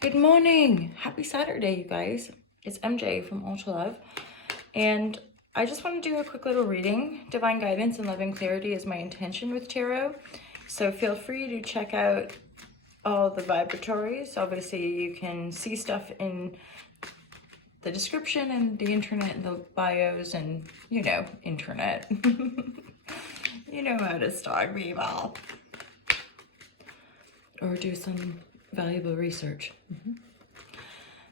Good morning. Happy Saturday, you guys. It's MJ from Ultra Love. And I just want to do a quick little reading. Divine guidance and loving clarity is my intention with tarot. So feel free to check out all the vibratories. Obviously, you can see stuff in the description and the internet and the bios and, internet. You know how to stalk people. Or do some valuable research.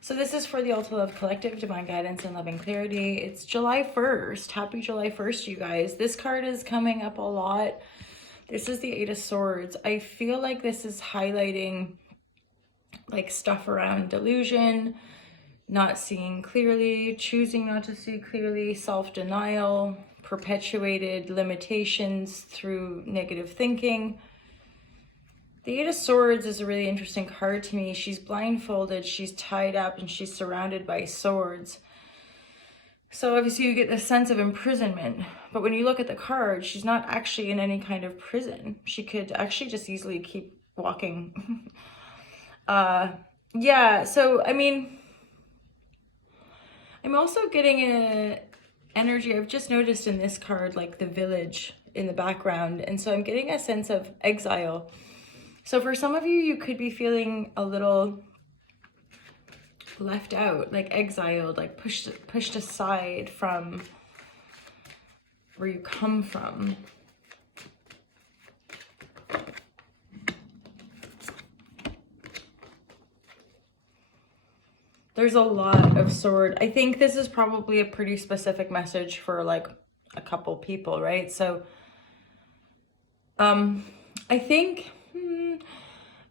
So this is for the Ultra Love Collective, Divine Guidance and Loving Clarity. It's July 1st. Happy July 1st, you guys. This card is coming up a lot. This is the Eight of Swords. I feel like this is highlighting like stuff around delusion, not seeing clearly, choosing not to see clearly, self-denial, perpetuated limitations through negative thinking. The Eight of Swords is a really interesting card to me. She's blindfolded, she's tied up, and she's surrounded by swords. So obviously you get this sense of imprisonment. But when you look at the card, she's not actually in any kind of prison. She could actually just easily keep walking. Yeah, so I mean, I'm also getting an energy, I've just noticed in this card, like the village in the background. And so I'm getting a sense of exile. So for some of you, you could be feeling a little left out, like exiled, like pushed aside from where you come from. There's a lot of sword. I think this is probably a pretty specific message for like a couple people, right? So I think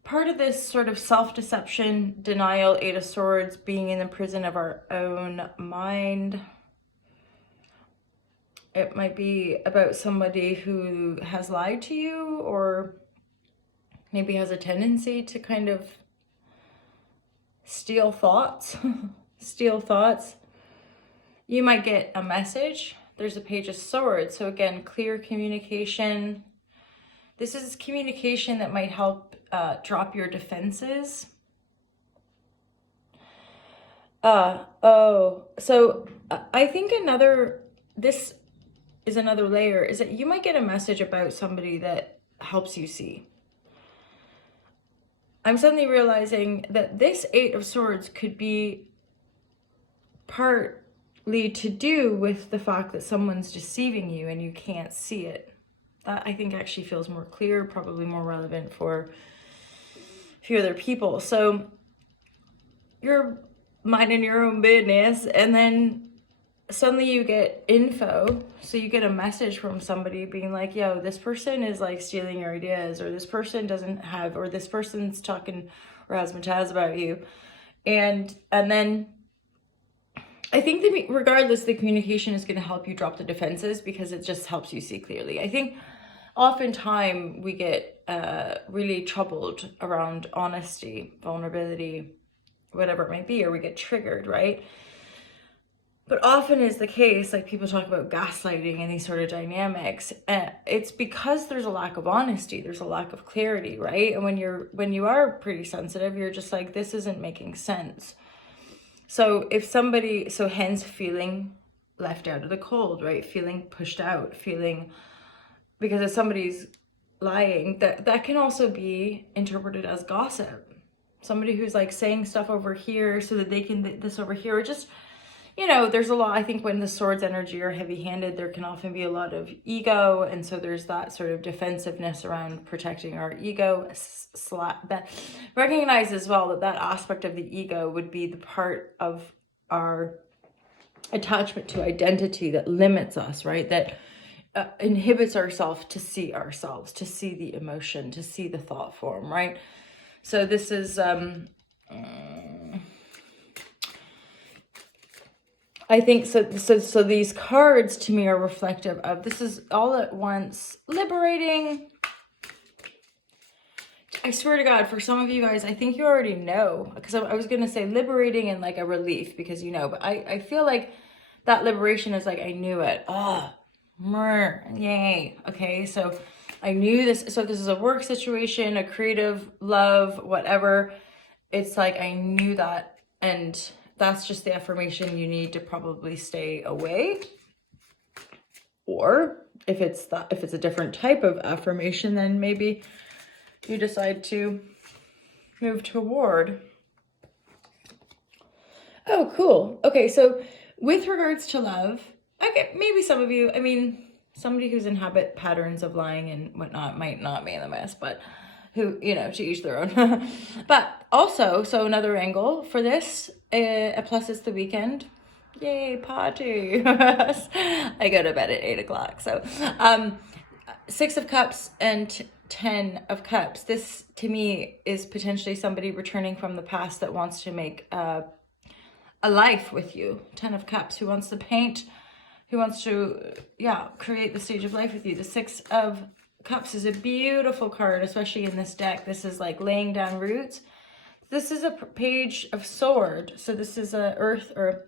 part of this sort of self-deception, denial, Eight of Swords, being in the prison of our own mind. It might be about somebody who has lied to you or maybe has a tendency to kind of steal thoughts. Steal thoughts. You might get a message. There's a Page of Swords. So again, clear communication. This is communication that might help drop your defenses. So I think this is another layer, is that you might get a message about somebody that helps you see. I'm suddenly realizing that this Eight of Swords could be partly to do with the fact that someone's deceiving you and you can't see it. That I think actually feels more clear, probably more relevant for a few other people. So you're minding your own business and then suddenly you get info. So you get a message from somebody being like, yo, this person is like stealing your ideas, or this person doesn't have, or this person's talking razzmatazz about you. And then I think that regardless, the communication is going to help you drop the defenses because it just helps you see clearly. I think oftentimes we get really troubled around honesty, vulnerability, whatever it might be, or we get triggered, right? But often is the case, like people talk about gaslighting and these sort of dynamics, it's because there's a lack of honesty, there's a lack of clarity, right? And when you are pretty sensitive, you're just like, this isn't making sense. So if somebody, so hence feeling left out of the cold, right? Feeling pushed out, feeling, because if somebody's lying, that can also be interpreted as gossip. Somebody who's like saying stuff over here so that they can this over here, or just, there's a lot. I think when the swords energy are heavy-handed, there can often be a lot of ego, and so there's that sort of defensiveness around protecting our ego. That recognize as well that aspect of the ego would be the part of our attachment to identity that limits us, right? That inhibits ourselves to see ourselves, to see the emotion, to see the thought form, right? So this is I think so these cards to me are reflective of, this is all at once liberating. I swear to God, for some of you guys, I think you already know, because I was going to say liberating and like a relief, because but I feel like that liberation is like, I knew it. Oh, yay. Okay, so I knew this. So this is a work situation, a creative love, whatever. it's like, I knew that, and that's just the affirmation you need to probably stay away. Or if it's a different type of affirmation, then maybe you decide to move toward. Oh, cool. Okay, so with regards to love, okay, maybe some of you, I mean, somebody who's in habit patterns of lying and whatnot might not be in the mess, but who, you know, to each their own. But also, so another angle for this, plus it's the weekend. Yay, party. I go to bed at 8 o'clock. So 6 of Cups and 10 of Cups. This, to me, is potentially somebody returning from the past that wants to make a life with you. 10 of Cups, who wants to paint, who wants to, yeah, create the stage of life with you. The 6 of Cups is a beautiful card, especially in this deck. This is like laying down roots. This is a Page of Sword. So this is a earth, or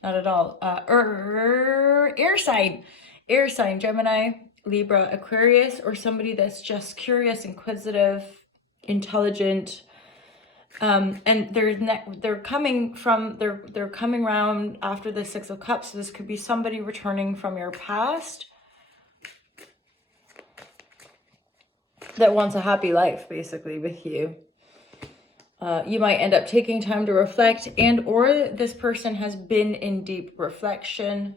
not at all, air sign, Gemini, Libra, Aquarius, or somebody that's just curious, inquisitive, intelligent, and they're coming around after the 6 of Cups. So this could be somebody returning from your past that wants a happy life, basically, with you. You might end up taking time to reflect, and or this person has been in deep reflection.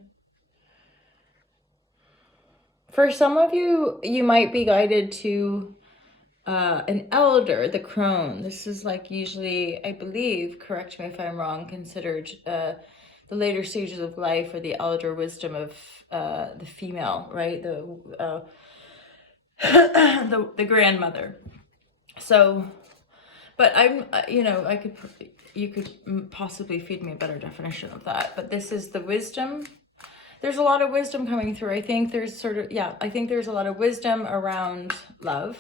For some of you, you might be guided to an elder, the crone. This is like usually, I believe, correct me if I'm wrong, considered the later stages of life, or the elder wisdom of the female, right? The the grandmother. So, but I'm, you know, you could possibly feed me a better definition of that. But this is the wisdom. There's a lot of wisdom coming through. I think there's I think there's a lot of wisdom around love,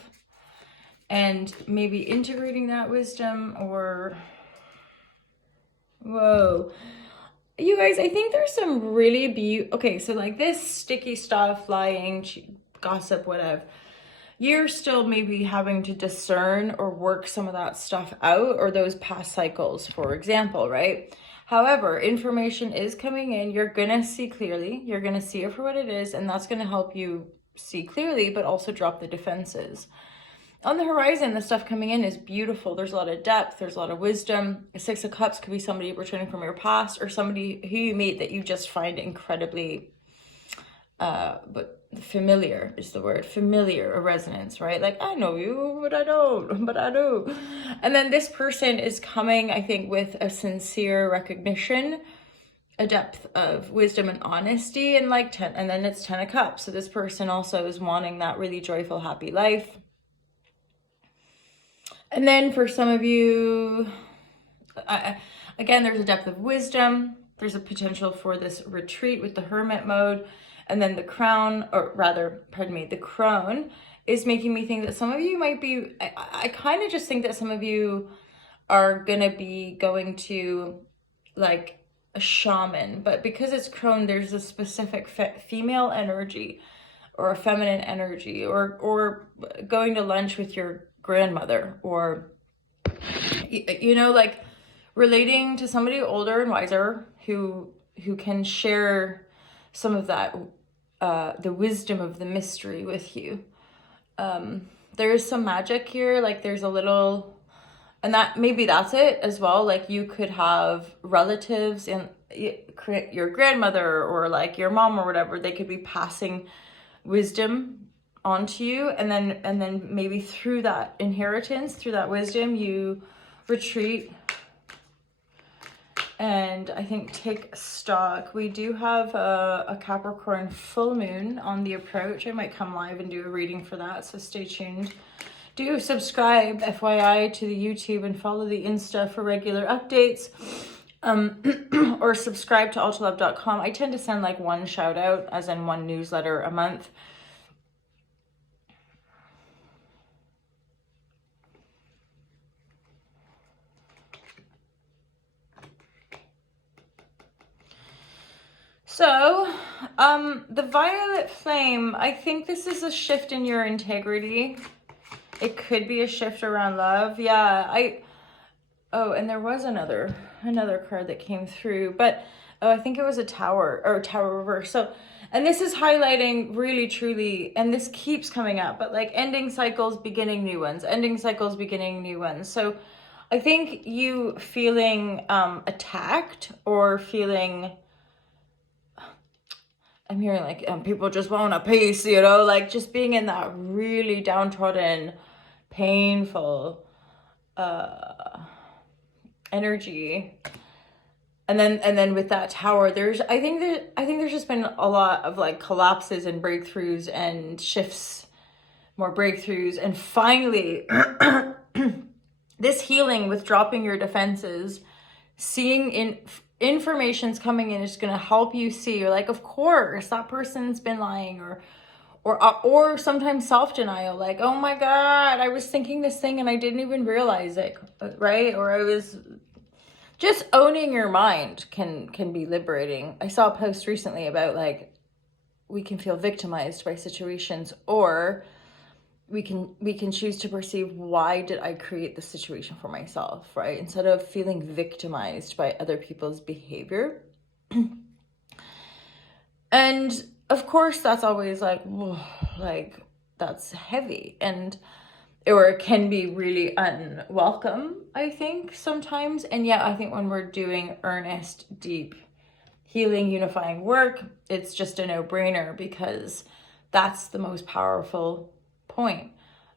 and maybe integrating that wisdom, or, whoa. You guys, I think there's some really okay, so like this sticky stuff, lying, gossip, whatever, you're still maybe having to discern or work some of that stuff out, or those past cycles, for example, right? However, information is coming in. You're going to see clearly. You're going to see it for what it is, and that's going to help you see clearly, but also drop the defenses. On the horizon, the stuff coming in is beautiful. There's a lot of depth. There's a lot of wisdom. A 6 of Cups could be somebody returning from your past, or somebody who you meet that you just find incredibly, but familiar is the word, familiar, a resonance, right? Like, I know you, but I don't, but I do. And then this person is coming, I think, with a sincere recognition, a depth of wisdom and honesty, and like 10, and then it's 10 of Cups. So this person also is wanting that really joyful, happy life. And then for some of you, again, there's a depth of wisdom. There's a potential for this retreat with the hermit mode. And then the crown, or rather, pardon me, the crone is making me think that some of you might be, I kind of just think that some of you are going to be going to like a shaman. But because it's crone, there's a specific female energy, or a feminine energy, or going to lunch with your grandmother, or, you know, like relating to somebody older and wiser who can share some of that, the wisdom of the mystery with you. There is some magic here, like there's a little, and that maybe that's it as well. Like you could have relatives and your grandmother, or like your mom or whatever, they could be passing wisdom onto you, and then maybe through that inheritance, through that wisdom, you retreat and I think take stock. We do have a Capricorn full moon on the approach. I might come live and do a reading for that, so stay tuned. Do subscribe, FYI, to the YouTube, and follow the Insta for regular updates. Or subscribe to altalove.com. I tend to send like one shout out, as in one newsletter a month. So, the violet flame, I think this is a shift in your integrity. It could be a shift around love. Yeah, Oh, and there was another card that came through, but oh, I think it was a Tower, or Tower reverse. So, and this is highlighting really truly, and this keeps coming up, but like ending cycles, beginning new ones, ending cycles, beginning new ones. So I think you feeling attacked, or feeling, I'm hearing like people just want a piece, you know, like just being in that really downtrodden, painful energy. And then with that Tower, I think there's just been a lot of like collapses and breakthroughs and shifts, more breakthroughs, and finally this healing with dropping your defenses, seeing information's coming in is going to help you see. You're like, of course that person's been lying, or sometimes self-denial, like, oh my god, I was thinking this thing and I didn't even realize it, right? Or I was just owning your mind can be liberating. I saw a post recently about like we can feel victimized by situations, or we can choose to perceive, why did I create this situation for myself, right? Instead of feeling victimized by other people's behavior. And of course that's always like, whoa, like that's heavy, or it can be really unwelcome, I think, sometimes. And yet I think when we're doing earnest, deep healing, unifying work, it's just a no-brainer, because that's the most powerful point.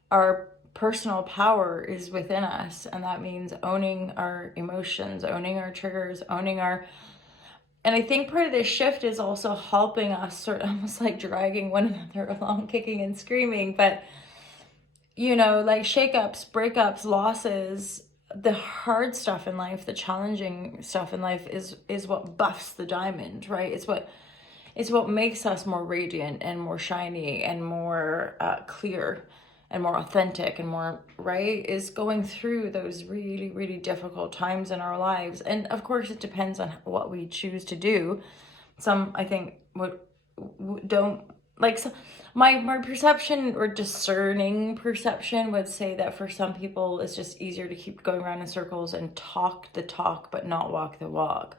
Our personal power is within us, and that means owning our emotions, owning our triggers, and I think part of this shift is also helping us sort of almost like dragging one another along, kicking and screaming. But, you know, like shakeups, breakups, losses, the hard stuff in life, the challenging stuff in life is what buffs the diamond, right? It's what makes us more radiant and more shiny and more clear and more authentic and more, right, is going through those really, really difficult times in our lives. And of course it depends on what we choose to do. Some, I think, don't like, so my perception, or discerning perception, would say that for some people it's just easier to keep going around in circles and talk the talk but not walk the walk,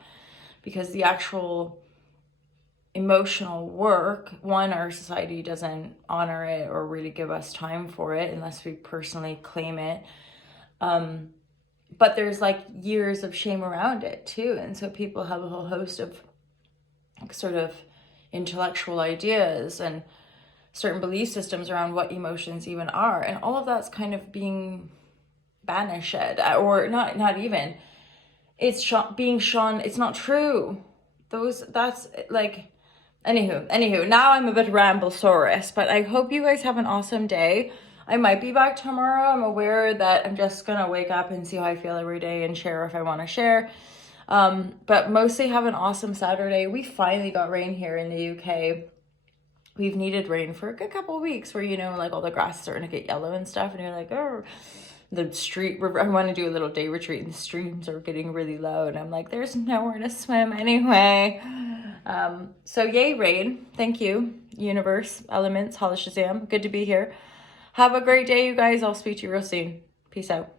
because the actual emotional work, one, our society doesn't honor it or really give us time for it unless we personally claim it. But there's like years of shame around it too, and so people have a whole host of sort of intellectual ideas and certain belief systems around what emotions even are, and all of that's kind of being banished, or not even, it's being shown it's not true. That's like, Anywho, now I'm a bit ramblesaurus, but I hope you guys have an awesome day. I might be back tomorrow. I'm aware that I'm just gonna wake up and see how I feel every day and share if I want to share. But mostly have an awesome Saturday. We finally got rain here in the UK. We've needed rain for a good couple of weeks, where, you know, like all the grass is starting to get yellow and stuff, and you're like, oh, the street, I want to do a little day retreat, and the streams are getting really low, and I'm like, there's nowhere to swim anyway. So yay, rain. Thank you, universe, elements, holla Shazam. Good to be here. Have a great day, you guys. I'll speak to you real soon. Peace out.